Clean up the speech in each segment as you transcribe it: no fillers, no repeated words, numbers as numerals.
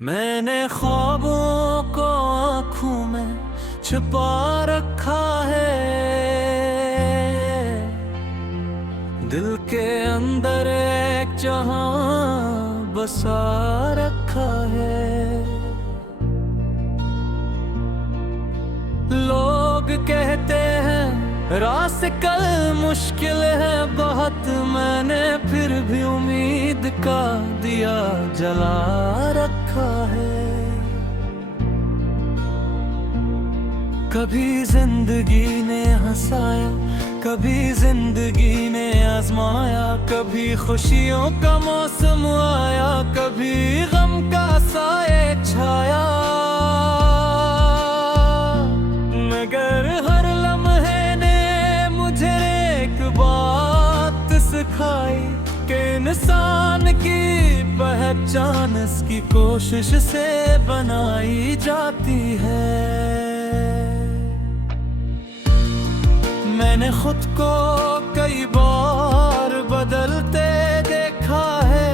मैंने ख्वाबों को आँखों में छुपा रखा है, दिल के अंदर एक जहां बसा रखा है। लोग कहते हैं रास्ते कल मुश्किल है बहुत, मैंने फिर भी उम्मीद का दिया जला रखा है। कभी जिंदगी ने हंसाया, कभी जिंदगी ने आजमाया, कभी खुशियों का मौसम आया, कभी गम का साए छाया। मगर हर लम्हे ने मुझे एक बात सिखाई कि इंसान की पहचान इसकी कोशिश से बनाई जाती है। मैंने खुद को कई बार बदलते देखा है,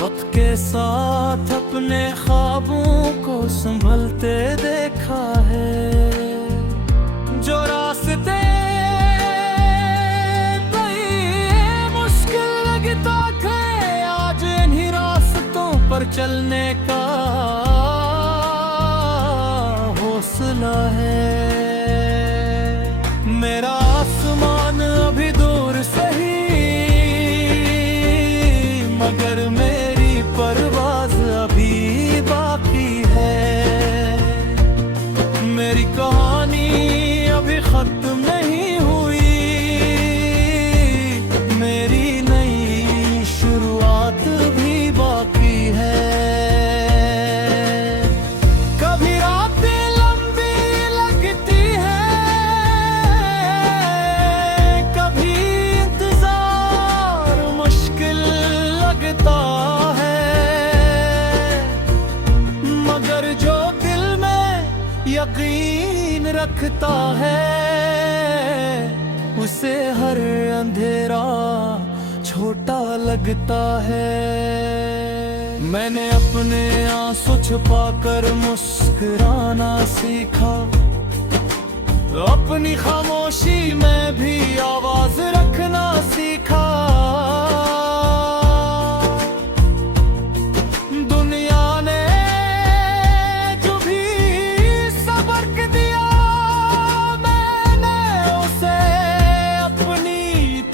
वक्त के साथ अपने ख्वाबों को संभलते देखा है। जो रास्ते मुश्किल लगता है, आज इन्हीं रास्तों पर चलने का हौसला है। मेरा आसमान अभी दूर सही, मगर मेरी परवाज़ अभी बाकी है। मेरी कहानी अभी खत्म नहीं हुई, मेरी नई शुरुआत भी बाकी है। कभी रातें लंबी लगती है, कभी इंतजार मुश्किल लगता है, मगर जो दिल में यकीन रखता है, उसे हर अंधेरा छोटा लगता है। मैंने अपने आंसू छुपाकर मुस्कुराना सीखा, अपनी खामोशी में भी आवाज रखना सीखा। दुनिया ने जो भी सबक दिया, मैंने उसे अपनी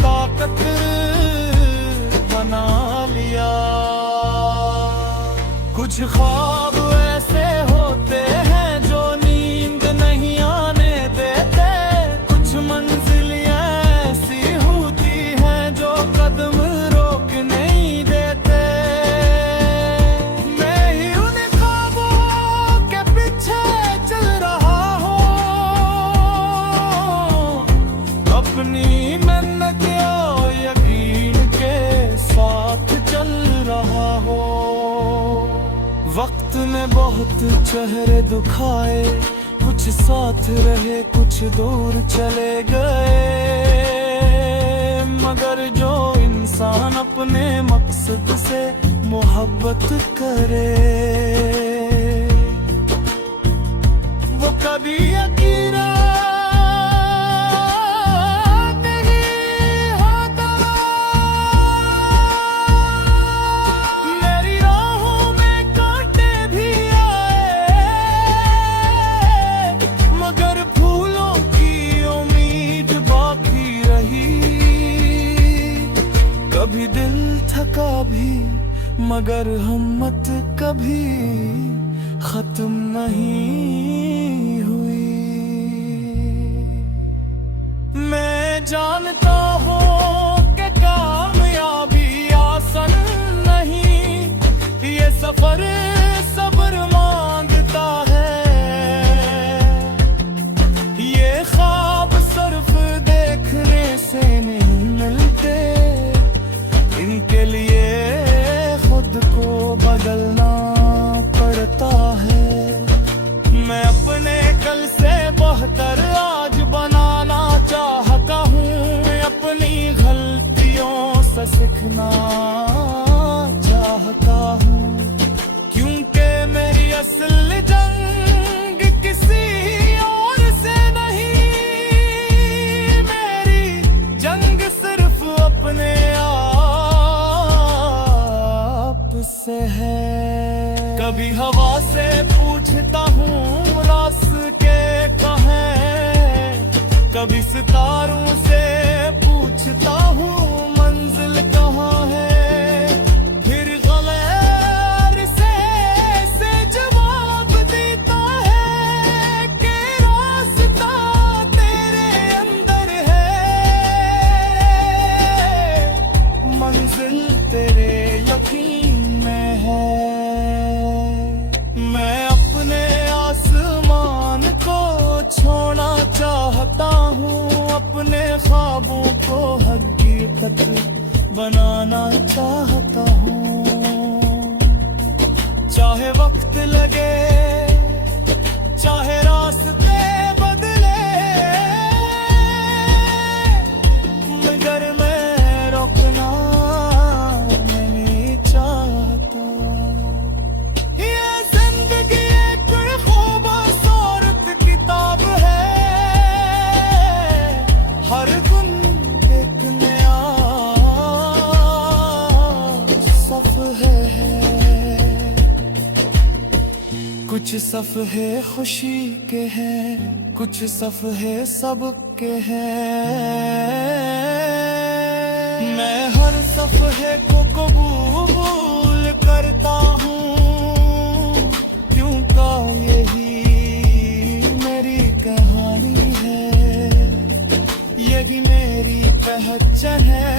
ताकत बना लिया। कुछ ख्वाब ऐसे होते हैं जो नींद नहीं आने देते, कुछ मंजिलें ऐसी होती हैं जो कदम रोक नहीं देते। मैं ही उन ख्वाबों के पीछे चल रहा हूँ, अपनी मेहनत और यकीन के साथ चल रहा हूँ। वक्त ने बहुत चेहरे दुखाए, कुछ साथ रहे कुछ दूर चले गए, मगर जो इंसान अपने मकसद से मोहब्बत करे, वो कभी अकेला कभी दिल थका भी, मगर हिम्मत कभी खत्म नहीं हुई। मैं जानता हूँ कि कामयाबी आसान नहीं, ये सफर सब्र मांगता है। ये ख्वाब सिर्फ देखने से नहीं मिलते, इनके लिए खुद को बदलना पड़ता है। मैं अपने कल से बेहतर आज बनाना चाहता हूँ, अपनी कभी हवा से पूछता हूँ रास्ते कहाँ, कभी सितारों से पूछता हूँ मंजिल कहाँ है। फिर गैर से जवाब देता है कि रास्ता तेरे अंदर है, मंजिल तेरे यकीन में है। मैं अपने आसमान को छोड़ना चाहता हूँ, अपने ख्वाबों को हकीकत बनाना चाहता हूँ। चाहे वक्त लगे, चाहे रास्ते बदले, मगर मैं रुकना नहीं चाहता। ये जिंदगी एक खूबसूरत किताब है, हर दिन एक नया सफ़े है। कुछ सफ़े खुशी के हैं, कुछ सफ़े सबके हैं। मैं हर सफ़े को कबूल करता हूँ, क्योंकि यही मेरी कहानी है, यही मेरी पहचान है।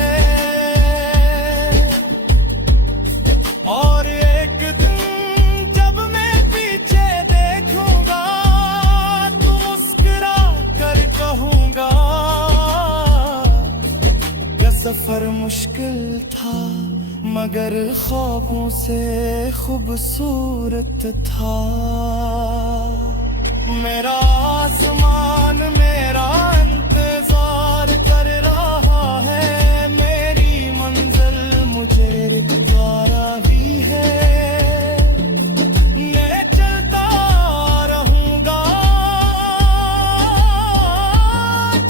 और एक दिन जब मैं पीछे देखूंगा तो मुस्कुरा कर कहूंगा कि सफर मुश्किल था मगर ख्वाबों से खूबसूरत था। मेरा आसमान मेरा इंतजार कर रहा है, मेरी मंजिल मुझे रिझा रही है। मैं चलता रहूंगा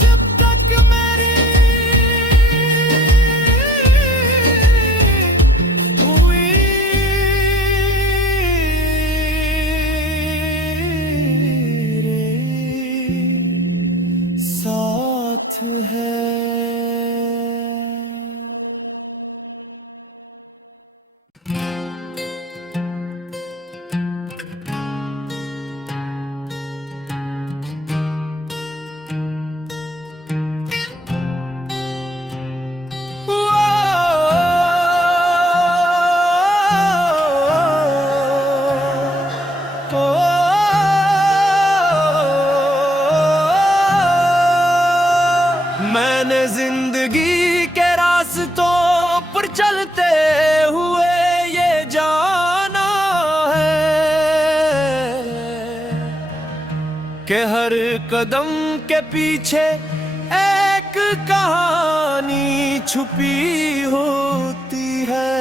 जब तक मेरी साथ है। मैंने जिंदगी के रास्तों पर चलते हुए ये जाना है कि हर कदम के पीछे एक कहानी छुपी होती है।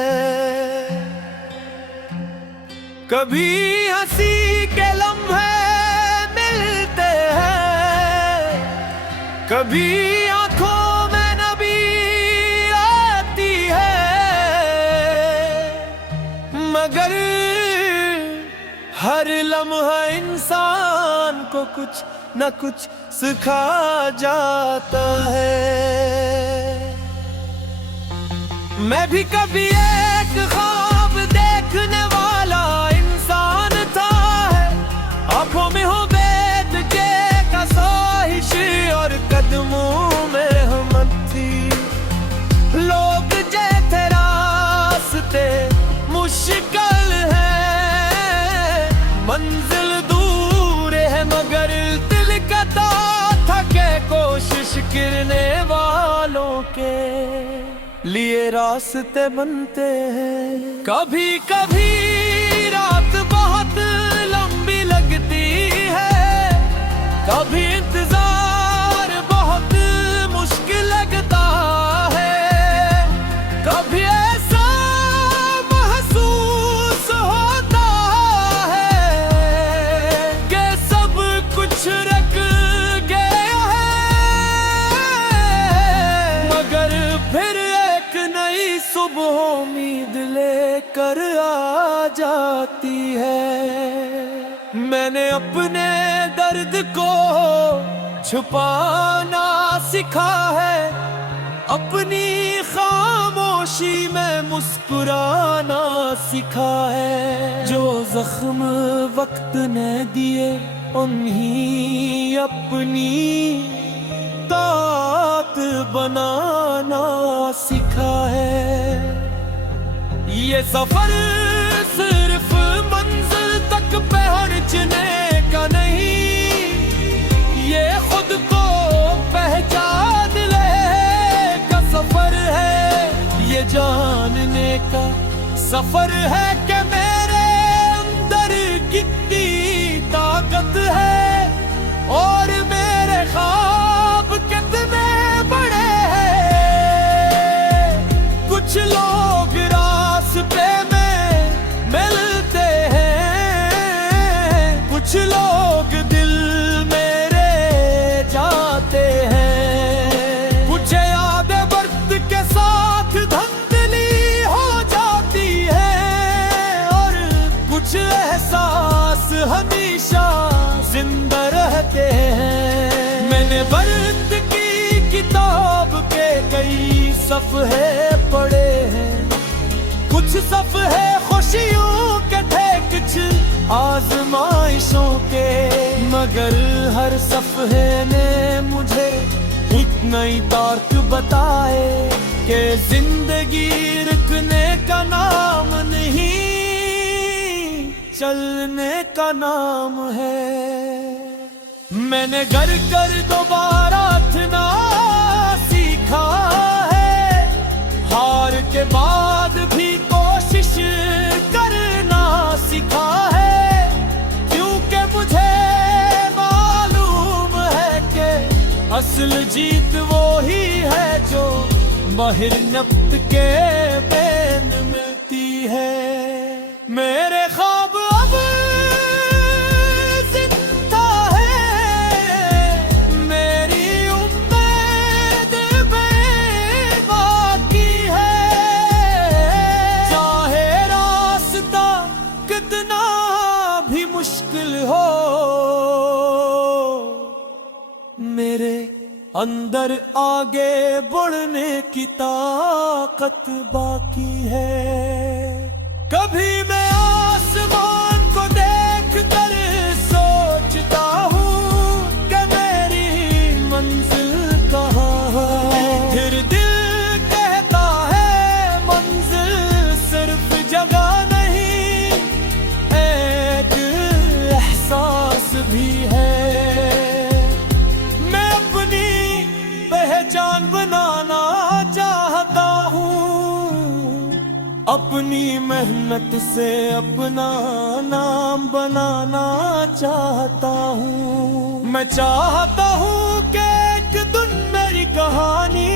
कभी हंसी के लम्हे मिलते हैं, कभी आंखों में नबी आती है, मगर हर लम्हा इंसान को कुछ न कुछ सिखा जाता है। मैं भी कभी एक ख्वाब देखने वाला इंसान था, आंखों में हो बैठ के ख्वाहिश और कदमों में हिम्मत थी। लोग जैसे रास्ते मुश्किल है, मंजिल दूर है, मगर दिल कहता था कि कोशिश करने वालों के लिए रास्ते बनते हैं। कभी कभी रात बहुत लंबी लगती है, कभी इंतजार बहुत मुश्किल लगता है, कभी ऐसा महसूस होता है कि सब कुछ रख गया है, मगर फिर एक नई सुबह उम्मीद ले कर आ जाती है। मैंने अपने दर्द को छुपाना सीखा है, अपनी खामोशी में मुस्कुराना सीखा है। जो जख्म वक्त ने दिए उन्हीं अपनी तात बनाना सीखा है। ये सफर सिर्फ मंजिल तक पहुंचने का नहीं, ये खुद को पहचानने का सफर है। ये जानने का सफर है कि मेरे अंदर कितनी ताकत है और मेरे ख्वाब कितने बड़े हैं। कुछ लोग रास्ते में मिलते हैं, कुछ लोग दिल मेरे जाते हैं। कुछ यादें वक्त के साथ धुंधली हो जाती है और कुछ एहसास हमेशा जिंदा रहते हैं। मैंने वक्त की किताब के कई सफ़े पढ़े हैं, कुछ सफ़े खुशियों के थे, कुछ आजमाइशों के, मगर हर सफ़े ने मुझे एक नई तार्क बताए कि जिंदगी रुकने का नाम नहीं, चलने का नाम है। मैंने घर कर दोबारा उठना सीखा है, हार के बाद भी कोशिश करना सीखा है, क्योंकि मुझे मालूम है कि असल जीत वो ही है जो माहिर नफ्त के बैन मिलती है। मेरे ख्वाब अब जिंदा है, मेरी उम्मीद बाकी है। चाहे रास्ता कितना भी मुश्किल हो, मेरे अंदर आगे बढ़ने की ताकत बाकी है। कभी मैं आसमान को देख कर सोचता हूँ कि मेरी मंजिल कहाँ है, फिर दिल कहता है मंजिल सिर्फ जगह नहीं, एक एहसास भी है। मैं अपनी पहचान बनाना चाहता हूँ, अपनी मेहनत से अपना नाम बनाना चाहता हूँ। मैं चाहता हूँ कि एक दिन मेरी कहानी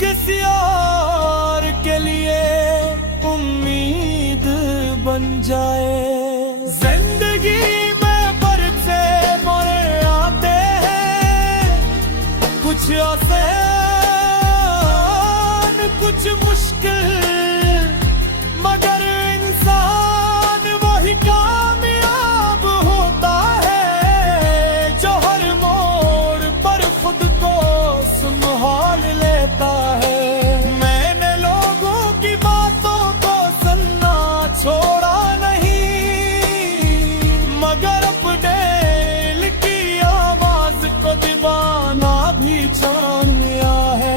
किसी और के लिए उम्मीद बन जाए। जिंदगी में बरक से मोड़ आते हैं, कुछ आसान कुछ मुश्किल, मगर इंसान वही कामयाब होता है जो हर मोड़ पर खुद को संभाल लेता है। मैंने लोगों की बातों को सुनना छोड़ा नहीं, मगर अपने दिल की आवाज को दबाना भी जान लिया है।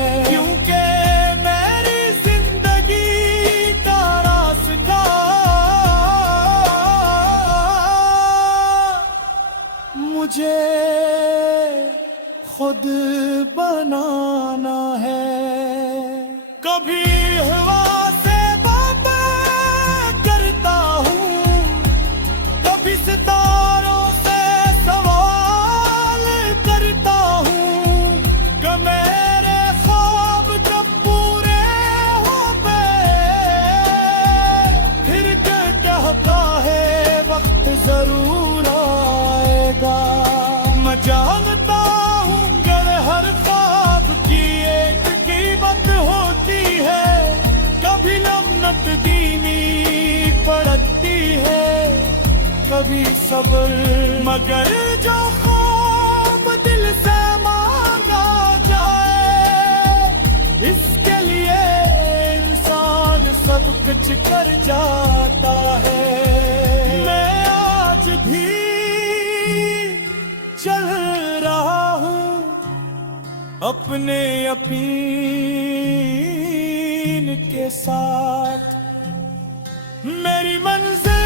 मुझे खुद बनाना है। कभी हवा से बातें करता हूँ, कभी सितारों से सवाल करता हूँ कि मेरे ख्वाब जब पूरे हो गए, फिर कहता है वक्त जरूर आएगा। मैं जानता हूँ गर हर ख्वाब काफी सब्र, मगर जो ख्वाब दिल से मांगा जाए, इसके लिए इंसान सब कुछ कर जाता है। मैं आज भी चल रहा हूँ अपने यकीन के साथ, मेरी मंजिल